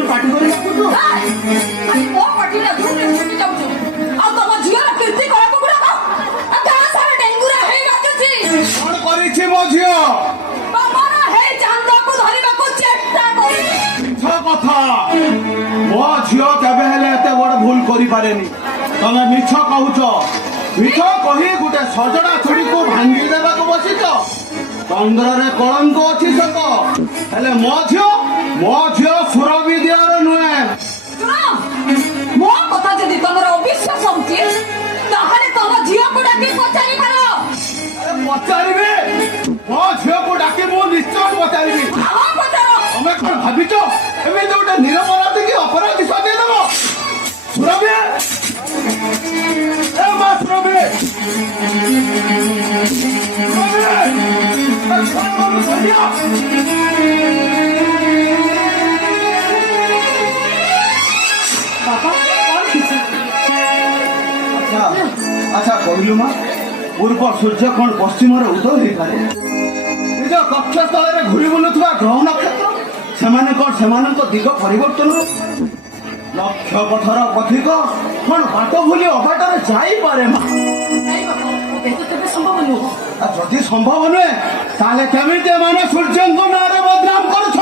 ତୁ ପାଟି କରି ରଖୁଛୁ ମୋ ପାଟିରେ ଧୁମରେ ଫୁଟି ଯାଉଛୁ ଆଉ ତମ ଝିଅର କୀର୍ତ୍ତି କଳାପ ଗୁଡାକ ଗାଁ ସାରା ଡେଙ୍ଗୁରା ହେଇ ବାଜୁଛି। କଣ କରିଛି ମୋ ଝିଅ? ତମର ହେଇ ଚାନ୍ଦକୁ ଧରିବାକୁ ଚେଷ୍ଟା କରୁଛି। ମିଛ କଥା। ମୋ ଝିଅ କେବେ ହେଲେ ଏତେ ବଡ ଭୁଲ କରିପାରେନି। ତମେ ମିଛ କହୁଛ। ମିଛ କହି ଗୋଟେ ସଜଡା ଚୁଡ଼ିକୁ ଭାଙ୍ଗି ଦେବାକୁ ବସିଛ। ଚନ୍ଦ୍ରରେ କଳଙ୍କ ଅଛି ସତ, ହେଲେ ମୋ ଝିଅ ସୁରବିଦ୍ୟାର ନୁହେଁ। ଶୁଣ, ମୋ କଥା ଯଦି ତମର ଅବିଶ୍ୱାସ ହଉଛି ତାହେଲେ ତମ ଝିଅକୁ ଡାକି ପଚାରି ପାର। ପଚାରିବି? ମୋ ଝିଅକୁ ଡାକି ମୁଁ ନିଶ୍ଚୟ ପଚାରିବି। ହଁ ପଚାର। ତମେ କଣ ଭାବିଛ ଏମିତି ଗୋଟେ ନିରପରାଧୀ କି ଅପରାଧୀ ସଜେଇ ଦେବ? ସୁରଭି, ଏ ମା ସୁରଭି, ଆଚ୍ଛା କହିଲୁ ମା, ପୂର୍ବ ସୂର୍ଯ୍ୟ କଣ ପଶ୍ଚିମରେ ଉଦୟ ହେଇପାରେ? ନିଜ କକ୍ଷସ୍ଥଳରେ ଘୁରି ବୁଲୁଥିବା ଗ୍ରହ ନକ୍ଷତ୍ର ସେମାନେ କଣ ସେମାନଙ୍କ ଦିଗ ପରିବର୍ତ୍ତନ? ଲକ୍ଷ ପଥର ପଥିକ କଣ ବାଟ ଭୁଲି ଅବାଟରେ ଯାଇପାରେ ମା? କେବେ ସମ୍ଭବ ନୁହଁ। ଯଦି ସମ୍ଭବ ନୁହେଁ ତାହେଲେ କେମିତି ଏମାନେ ସୂର୍ଯ୍ୟଙ୍କ ନାଁରେ ବଦନାମ କରୁଛ?